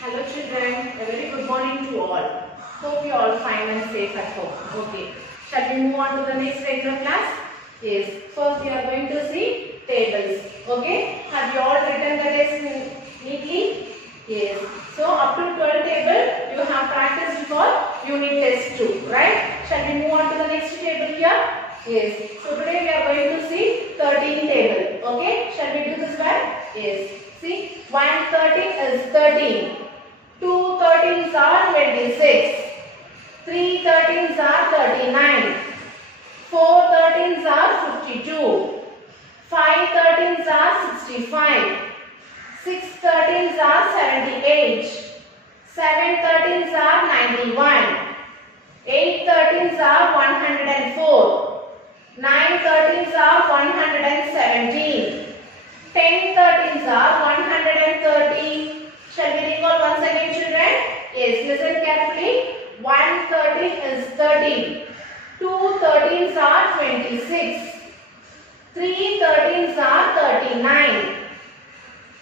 Hello children, a very good morning to all. Hope you all fine and safe at home. Okay, shall we move on to the next regular class? Yes, first we are going to see tables. Okay, have you all written the test neatly? Yes, so up to 12 table you have practiced for unit test 2, right? Shall we move on to the next table here? Yes, so today we are going to see 13 table. Okay, shall we do this one? Yes, see 1 13 is 13. 2 13s are 26, 3 13s are 39, 4 13s are 52, 5 13s are 65, 6 13s are 78, 7 13s are 91, 8 13s are 104, 9 13s are 117, 10 13s are 130. Shall we recall once again children? Yes, listen carefully. 1 13 is 30. 2 13s are 26. 3 13s are 39.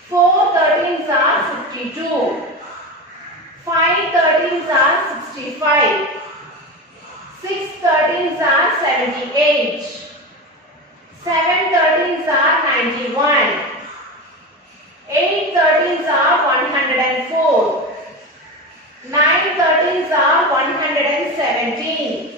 4 13s are 52. 5 13s are 65. 6 13s are 78. 7 13s are 91. 8 13s are 104. 9 13s are 117.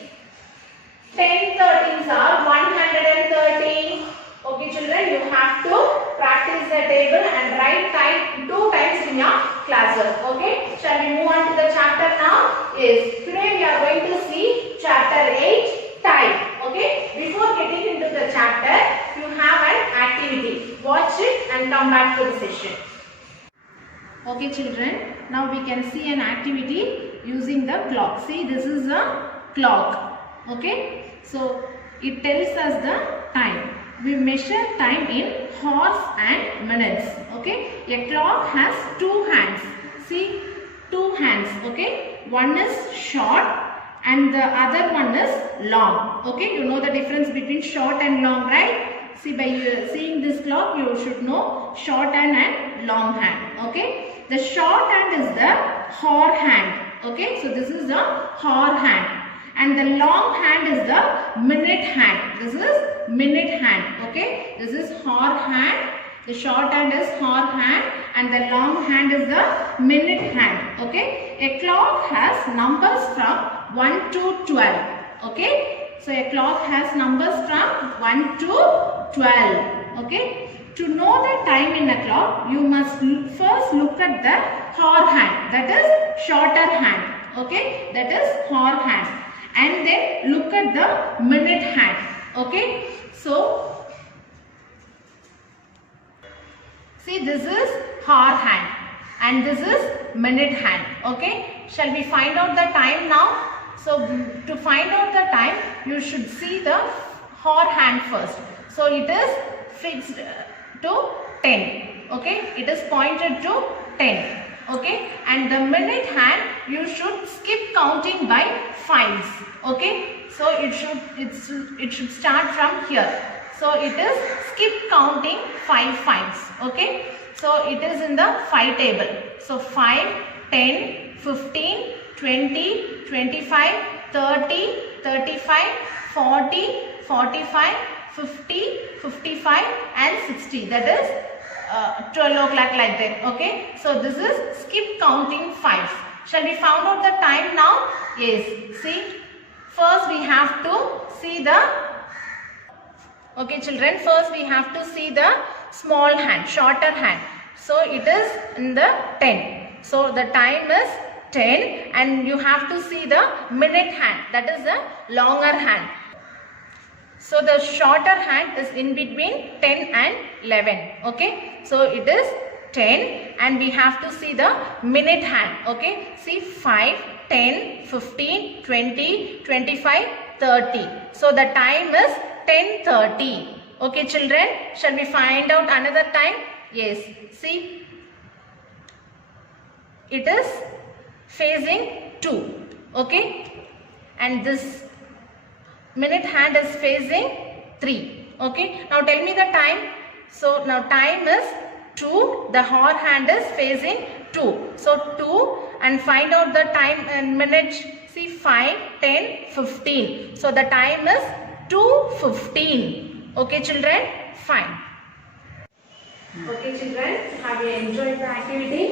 10 13s are 130. Okay children, you have to practice the table and write time 2 times in your classwork. Okay, shall we move on to the chapter now? Yes, today we are going to see chapter 8, time. Okay, before getting into the chapter, you have an activity. Watch it and come back to the session. Okay children, now we can see an activity using the clock. See, this is a clock. Okay, so it tells us the time. We measure time in hours and minutes. Okay, a clock has 2 hands. See, 2 hands. Okay, one is short and the other one is long. Okay, you know the difference between short and long, right? See, by seeing this clock, you should know short hand and long hand. Okay, the short hand is the hour hand. Okay, so this is the hour hand, and the long hand is the minute hand. This is minute hand. Okay, this is hour hand. The short hand is hour hand, and the long hand is the minute hand. Okay, a clock has numbers from 1 to 12. Okay, so a clock has numbers from 1 to 12. Okay, to know the time in a clock, you must first look at the hour hand, that is shorter hand. Okay, that is hour hand, and then look at the minute hand. Okay, so see, this is hour hand and this is minute hand. Okay, shall we find out the time now? So to find out the time, you should see the hour hand first. So it is fixed to 10. Okay, it is pointed to 10. Okay, and the minute hand, you should skip counting by 5s. Okay, so it should start from here. So it is skip counting 5 5s. Okay, so it is in the 5 table. So 5, 10, 15, 20, 25, 30, 35, 40, 45, 50, 55 and 60. That is 12 o'clock like that. Okay, so this is skip counting 5. Shall we find out the time now? Yes, see, first we have to see the, okay children, first we have to see the small hand, shorter hand. So it is in the 10. So the time is 10, and you have to see the minute hand, that is the longer hand. So the shorter hand is in between 10 and 11. Okay, so it is 10 and we have to see the minute hand. Okay, see 5, 10, 15, 20, 25, 30. So the time is 10:30. Okay children, shall we find out another time? Yes, see, it is facing 2. Okay, and this minute hand is facing 3. Okay, now tell me the time. So now time is 2, the hour hand is facing 2. So 2 and find out the time and minutes. See 5, 10, 15. So the time is 2:15. Okay children? Fine. Okay children, have you enjoyed the activity?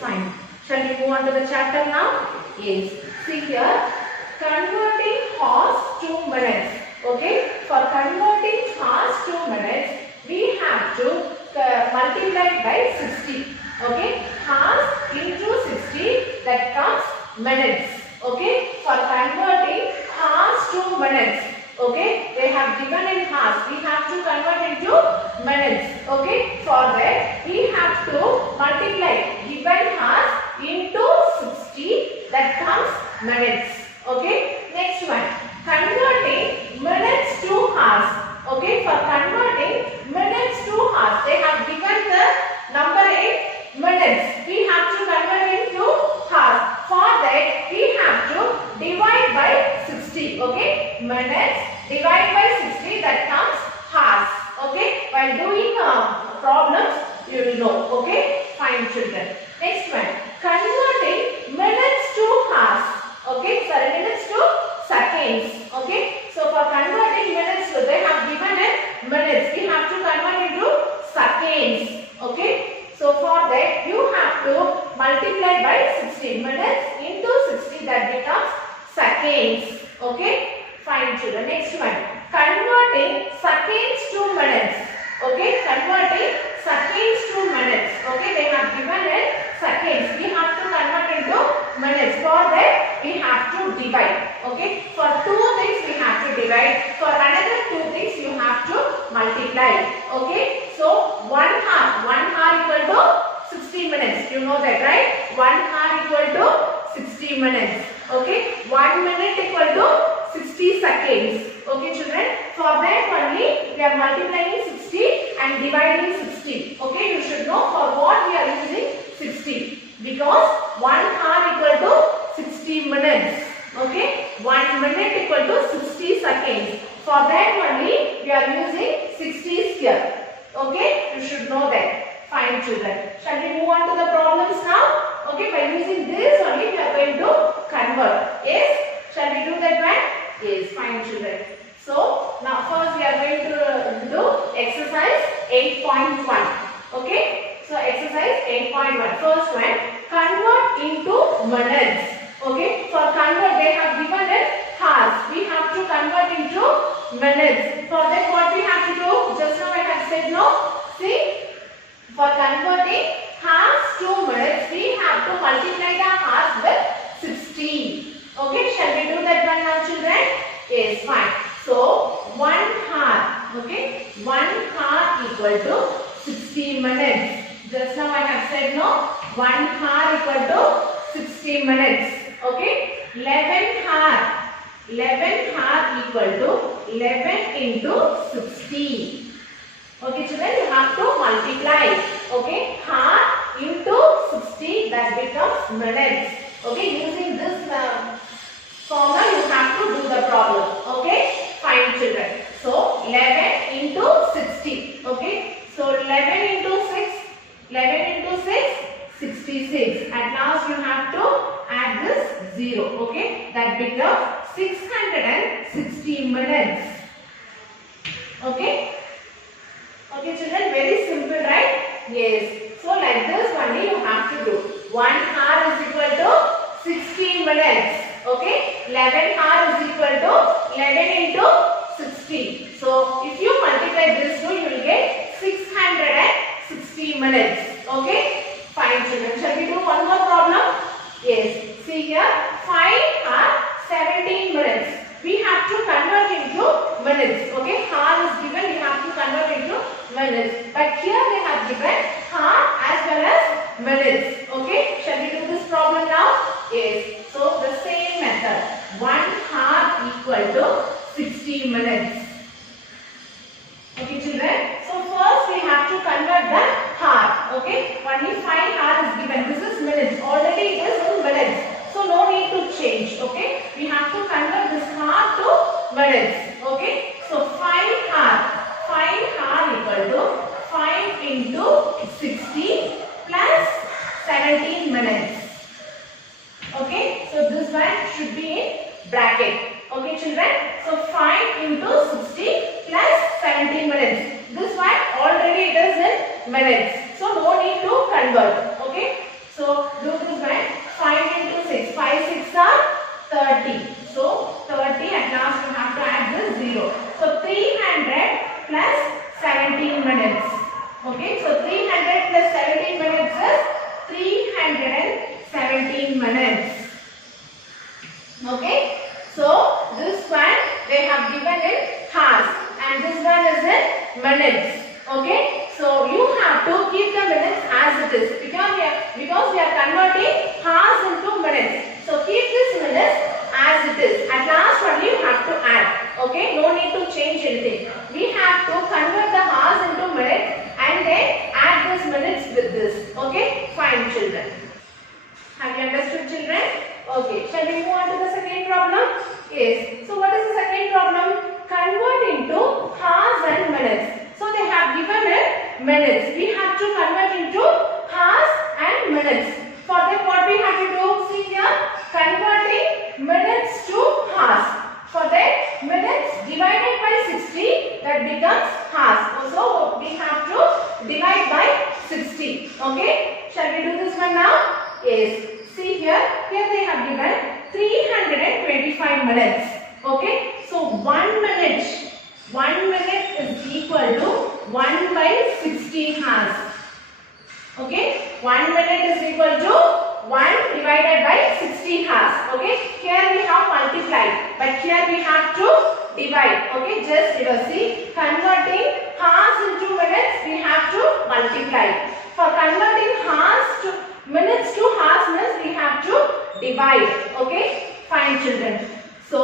Fine. Shall we move on to the chapter now? Yes. See here, converting hours to minutes. Okay, for converting hours to minutes, we have to multiply by 60. Okay, hours into 60, that comes minutes. Okay, for converting hours to minutes. Okay, they have given in hours, we have to convert into minutes. Okay, for that we have to multiply given hours into 60, that comes minutes. Okay, next one, converting minutes to hours. Okay, for converting minutes to hours, they have given the number in minutes. We have to convert into hours. For that we have to divide by 60. Okay, minutes divide by 60, that comes hours. Okay, while doing problems you will know. Okay, fine children. Next one, converting minutes to hours. Okay, sorry, minutes to seconds. Okay, so for converting minutes to, they have given it minutes, we have to convert into seconds. Okay, so for that you have to multiply by 60. Minutes into 60, that becomes seconds. Okay, fine children. Next one, converting seconds to minutes. Okay, converting seconds to minutes. Okay, they have given it seconds, we have to convert into minutes. For that we have to divide. Okay, for two things we have to divide, for another two things you have to multiply. Okay, so 1 hour equal to 60 minutes. You know that, right? 1 hour equal to 60 minutes. Okay, 1 minute equal to 60 seconds. Okay children, for that only we are multiplying 60 and dividing 60. Okay, you should know for what we are using 60, because 1 hour equal to 60 minutes. Okay, 1 minute equal to 60 seconds. For that only we are using 60s here. Okay, you should know that. Fine children. Shall we move on to the problems now? Okay, by using this only we are going to convert. Yes? Shall we do that one? Yes, fine children. So, now first we are going to do exercise 8.1. Okay? So, exercise 8.1. First one, convert into minutes. Okay? For convert, they have given it hours. We have to convert into minutes. For that, what we have to do? Just now I have said no. See? For converting hours to minutes, we have to multiply the hours with 60. Okay, shall we do that one now children? Yes, fine. So, 1 hour, okay, 1 hour equal to 60 minutes. Just now I have said no, 1 hour equal to 60 minutes. Okay, 11 hour equal to 11 into 60. Okay children, you have to multiply. Okay, hour into 60, that becomes minutes. Okay, using this formula you have to do the problem. Okay, fine children. So 11 into 60. Okay, so 11 into 6, 66. At last you have to add this 0. Okay, that becomes 660 minutes. Okay. Okay children, very simple, right? Yes. So like this only you have to do. 1 hour is equal to 60 minutes. Okay. 11 hour is equal to 11 into 60. So if you multiply this two, you will get 660 minutes. Okay. Fine children. Shall we do one more problem? Yes. See here. 5 hour 17 minutes. We have to convert into minutes. Okay. Hour is given. We have to convert into minutes. But here they have given hour as well as minutes. Okay. Shall we do this problem now? Yes. So the same method. 1 hour equal to 60 minutes. Okay children. So first we have to convert the hour. Okay. Only 5 hours is given. This is minutes. Already it is in minutes. So no need to change. Okay. We have to convert this hour to minutes. Okay. So 5 hour equal to 5 into 60 plus 17 bracket. Okay children, so 5 into 60 plus 17 minutes. This one already it is in minutes, so no need to convert. Okay, so do this one. 5 into 6, 5 6 are 30, so 30 at last we have to add this 0, so 300 plus 17 minutes. Okay, so 300 plus 17 minutes is 317 minutes. Okay, so this one they have given in hours and this one is in minutes. Okay, so you have to keep the minutes as it is because we are converting hours into minutes. So keep this minutes as it is. At last only you have to add. Okay, no need to change anything. We have to convert the hours into minutes and then add this minutes with this. Okay, fine children. Have you understood children? Okay, shall we move on to the second problem? Yes. So what is the second problem? Convert into hours and minutes. So they have given it minutes. We have to convert into hours and minutes. For that what we have to do? See here, converting minutes to hours. For that minutes divided by 60, that becomes hours. So we have to divide by 60. Okay, shall we do this one now? Yes. See here they have given 325 minutes. Okay, so 1 minute is equal to 1 by 60 hours. Okay, 1 minute is equal to 1 divided by 60 hours. Okay, here we have multiplied, but here we have to divide. Okay, just see, converting hours into minutes we have to multiply. For converting hours to minutes to hours means we have to divide. Okay, fine children. So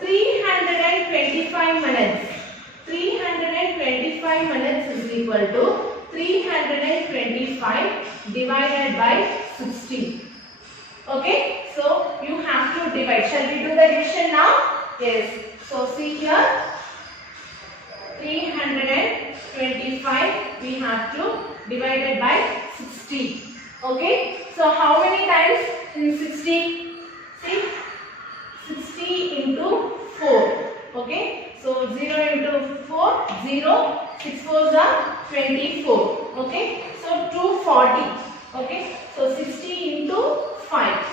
325 minutes. 325 minutes is equal to 325 divided by 60. Okay, so you have to divide. Shall we do the division now? Yes. So see here, 325 we have to divided by 60. Okay, so how many times in 60? See, 60 into 4. Okay, so 0 into 4, 0, 6 4s are 24. Okay, so 240. Okay, so 60 into 5,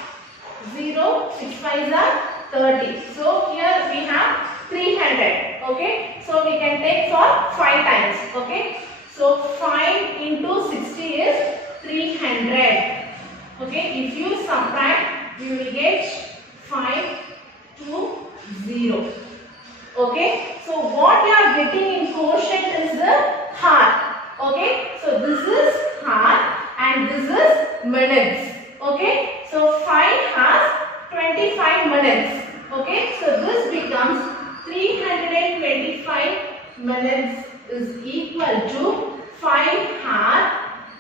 0, 6 5s are 30. So here we have 300. Okay, so we can take for 5 times. Okay, so 5 into 60 is 300. Okay, if you subtract, you will get 5 to 0. Okay, so what you are getting in quotient is the hour. Okay, so this is hour and this is minutes. Okay, so 5 hours 25 minutes. Okay, so this becomes 325 minutes is equal to 5 hours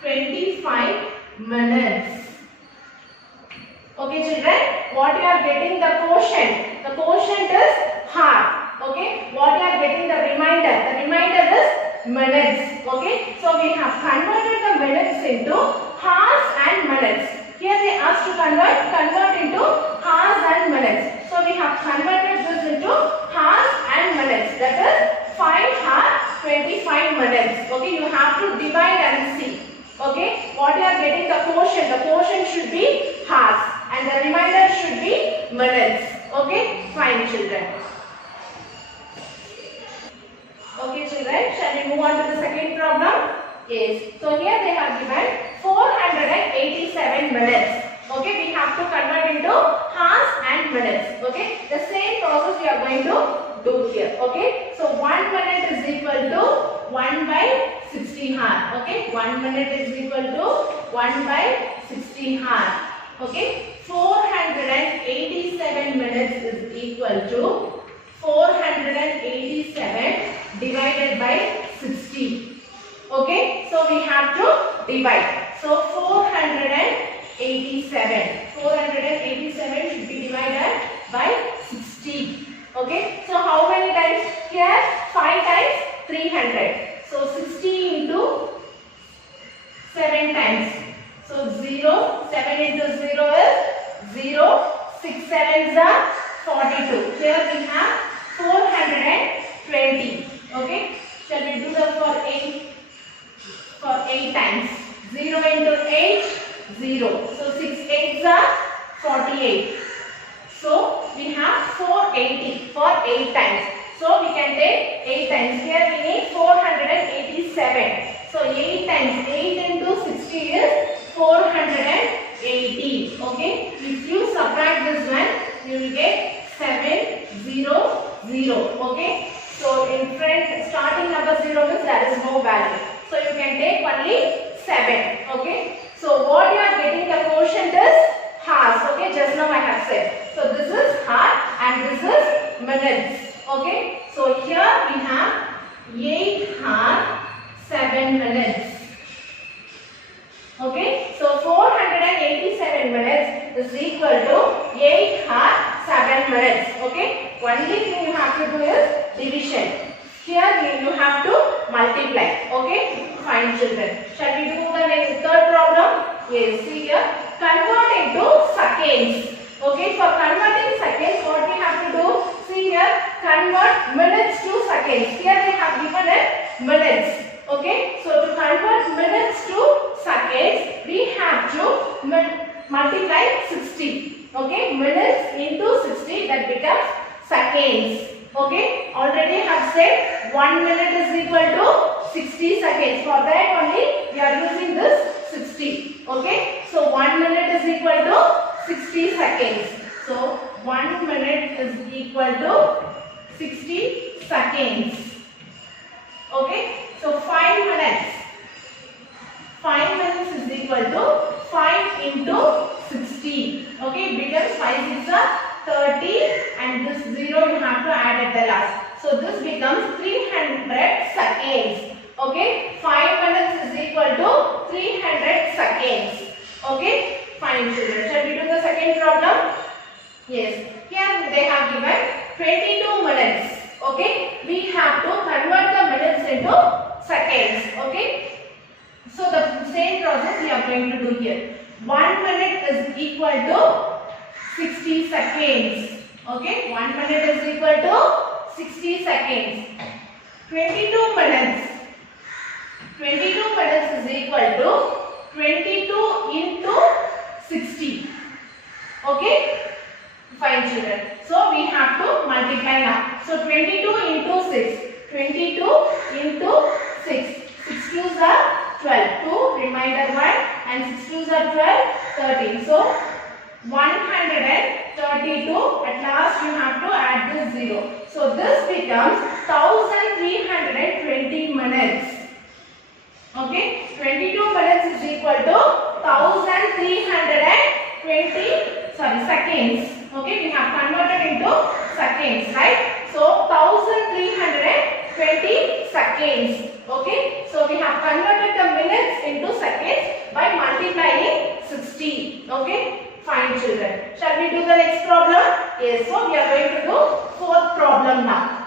25 minutes. Okay children, what you are getting the quotient? The quotient is hour. Okay, what you are getting the remainder? The remainder is minutes. Okay, so we have converted the minutes into hours and minutes. Here they asked to convert into hours and minutes. So we have converted this into hours and minutes. That is 5 hours 25 minutes. Okay, you have to divide and see. Okay, what you are getting the quotient? The quotient should be hours and the remainder should be minutes. Okay, fine children. Okay children, shall we move on to the second problem? Yes. So here they have given 487 minutes. Okay, we have to convert into hours and minutes. Okay, the same process we are going to do here. Okay, so 1 minute is equal to 1 by 60 hours. Okay, 1 minute is equal to 1 by 60 hours. Okay, 487 minutes is equal to 487 divided by 60. Okay, so we have to divide. So 487 should be divided by 60. Okay, so how many times? Here 5 times 300. So 60 into 7 times. So 0, 7 into 0 is 0, 6 7s are 42. Here we have 420. Okay. Shall we do that for 8 times? 0 into 8, 0. So 6 8s are 48. So we have 480 for 8 times. So we can take 8 times. Here we need 487. So 8 times 8 into 60 is 480. Okay. If you subtract this one, you will get 700. Okay. So in front, starting number 0 means there is no value. So you can take only 7. Okay. So what you are getting the quotient is hours. Okay. Just now I have said. So this is hour and this is minutes. Okay. So here we have 8 hours 7 minutes. Okay. So 487 minutes is equal to 8 hours 7 minutes. Okay. Only thing you have to do is division. Here you have to multiply. Okay. Fine, children. Shall we do the next third problem? Yes. See here. Convert into seconds. Okay. For converting seconds, what we have to do? See here. Convert minutes to seconds. Here they have given it minutes. Okay. So to convert minutes to seconds, we have to multiply 60. Okay. Minutes into 60, that becomes seconds. Okay. Already have said 1 minute is equal to 60 seconds. For that only we are using this 60. Okay. So 1 minute is equal to 60 seconds. So 1 minute is equal to 60 seconds. Okay. So 5 minutes. 5 minutes is equal to 5 into 60. Okay. Becomes 5 is 30 and this 0 you have to add at the last. So this becomes 300 seconds. Okay. 5 minutes is equal to 300 seconds. Okay. Fine, children. Shall we do the second problem? Yes. Here they have given 22 minutes. Okay. We have to convert the minutes into seconds. Okay. So the same process we are going to do here. 1 minute is equal to 60 seconds. Okay. 1 minute is equal to 60 seconds. 22 minutes. 22 minutes is equal to 22 into 60. Okay. Fine, children. So we have to multiply now. So 22 into 6. 22 into 6. 6 2s are 12. 2 remainder 1 and 6 2s are 12. 13. So 132. At last you have to add this 0. So this becomes 1320 minutes. Okay. 22 minutes is equal to 1320 seconds. Okay. We have converted into seconds, right? So 1320 seconds. Okay. So we have converted the minutes into seconds by multiplying 60. Okay. Fine, children. Shall we do the next problem? Yes. So we are going to do fourth problem now.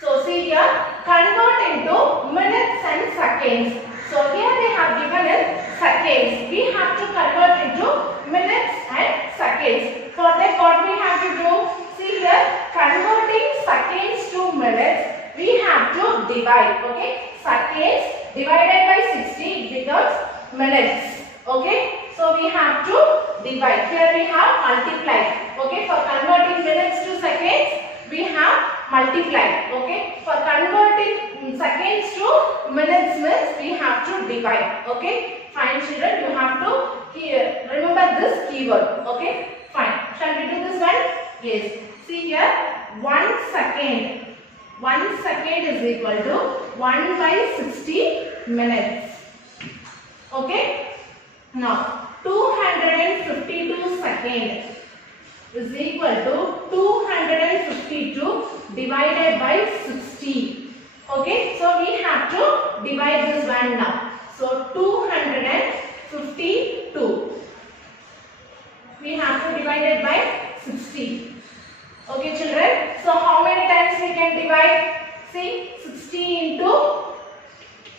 So see here, convert into minutes and seconds. So here they have given it seconds. We have to convert into minutes and seconds. For that, what we have to do? See here, converting seconds to minutes, we have to divide. Okay, seconds divided by 60 becomes minutes. Okay, so we have to divide. Here we have multiply. Okay, for converting minutes to seconds, we have multiply. Okay, for converting seconds to minutes means we have to divide. Okay, fine, children. You have to remember this keyword. Okay, fine. Shall we do this one? Yes. See here, 1 second. 1 second is equal to 1 by 60 minutes. Okay. Now 252 seconds is equal to 252 divided by 60. Okay. So we have to divide this one now. So 252. We have to divide it by 60. Okay, children. So how many times we can divide? See, 60 into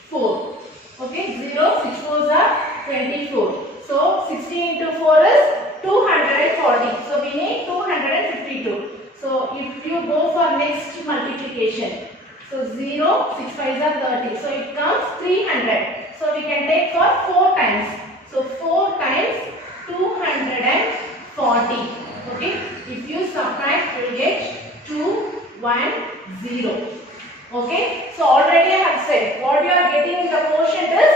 4. Okay, 0, 6 4s are 24. So 60 into 4 is 240. So we need 252. So if you go for next multiplication, so 0, 6 5s are 30. So it comes 300. So we can take for 4 times. So 4 times 240. Okay. If you subtract, you will get 210. Okay. So already I have said what you are getting in the quotient is,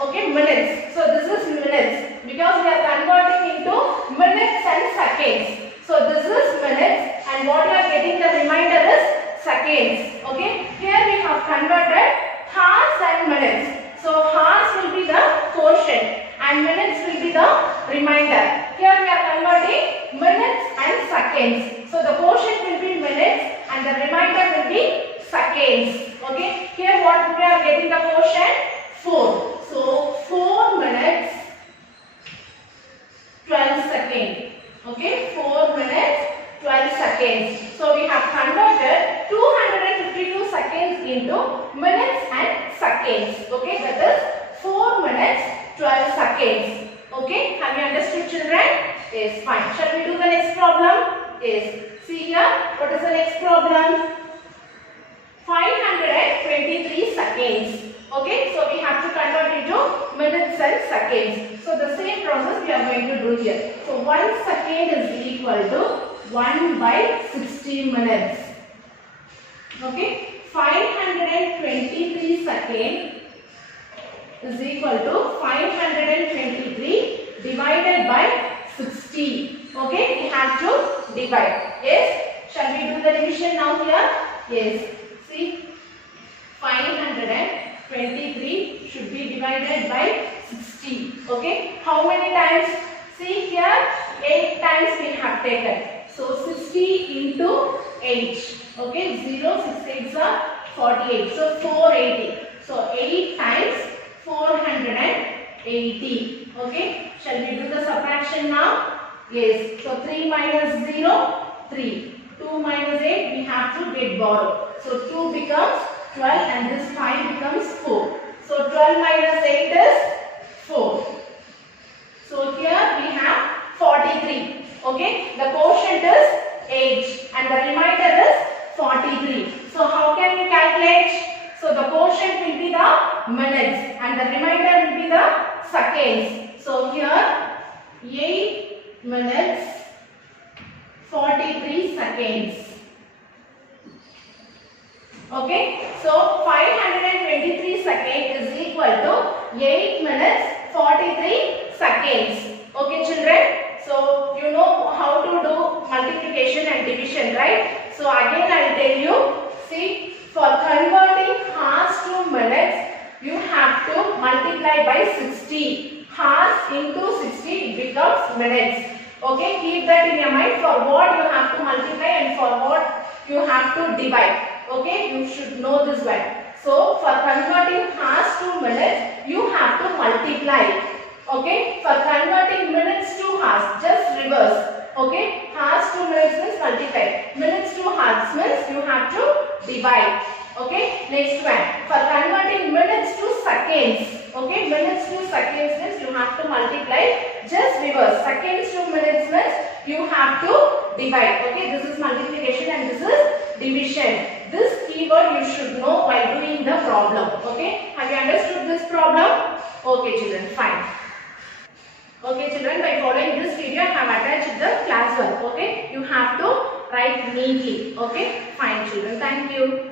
okay, minutes. So this is minutes because we are converting into minutes and seconds. So this is minutes and what you are getting the remainder is seconds. Okay. Here we have converted hours and minutes. So hours will be the quotient and minutes will be the remainder. Here we are converting minutes and seconds. So the quotient will be minutes and the remainder will be seconds. Okay. Here what we are getting the quotient? 4. So 4 minutes 12 seconds. Okay. 4 minutes 12 seconds. So we have converted 252 seconds into minutes and seconds. Okay. That is 4 minutes 12 seconds. Okay. Have you understood, children? Yes. Fine. Shall we do the next problem? Yes. See here. What is the next problem? 523 seconds. Okay, so we have to convert into minutes and seconds. So the same process we are going to do here. So 1 second is equal to 1 by 60 minutes. Okay, 523 seconds is equal to 523 divided by 60. Okay, we have to divide. Yes, shall we do the division now here? Yes. See, 523 should be divided by 60. Okay. How many times? See here, 8 times we have taken. So 60 into 8. Okay. 0, 6, 8 are 48. So 480. So 8 times 480. Okay. Shall we do the subtraction now? Yes. So 3 minus 0, 3. 2 minus 8, we have to get borrow. So 2 becomes 12 and this 5 becomes 4. So 12 minus 8 is 4. So here we have 43. Okay. The quotient is 8 and the remainder is 43. So how can we calculate? So the quotient will be the minutes and the remainder will be the seconds. So here 8 minutes 43 seconds. Okay. So 523 seconds is equal to 8 minutes 43 seconds. Okay, children. So you know how to do multiplication and division, right? So again I will tell you. See, for converting hours to minutes, you have to multiply by 60. Hours into 60 it becomes minutes. Okay, keep that in your mind for what you have to multiply and for what you have to divide. Okay, you should know this one. So, for converting hours to minutes, you have to multiply. Okay, for converting minutes to hours, just reverse. Okay, hours to minutes means multiply. Minutes to hours means you have to divide. Okay, next one. For converting minutes to seconds. Okay, minutes to seconds means you have to multiply. Just reverse. Seconds to minutes means you have to divide. Okay, this is multiplication and this is division. This keyword you should know while doing the problem. Okay, have you understood this problem? Okay, children, fine. Okay, children, by following this video, I have attached the class work. Okay, you have to write neatly. Okay, fine, children. Thank you.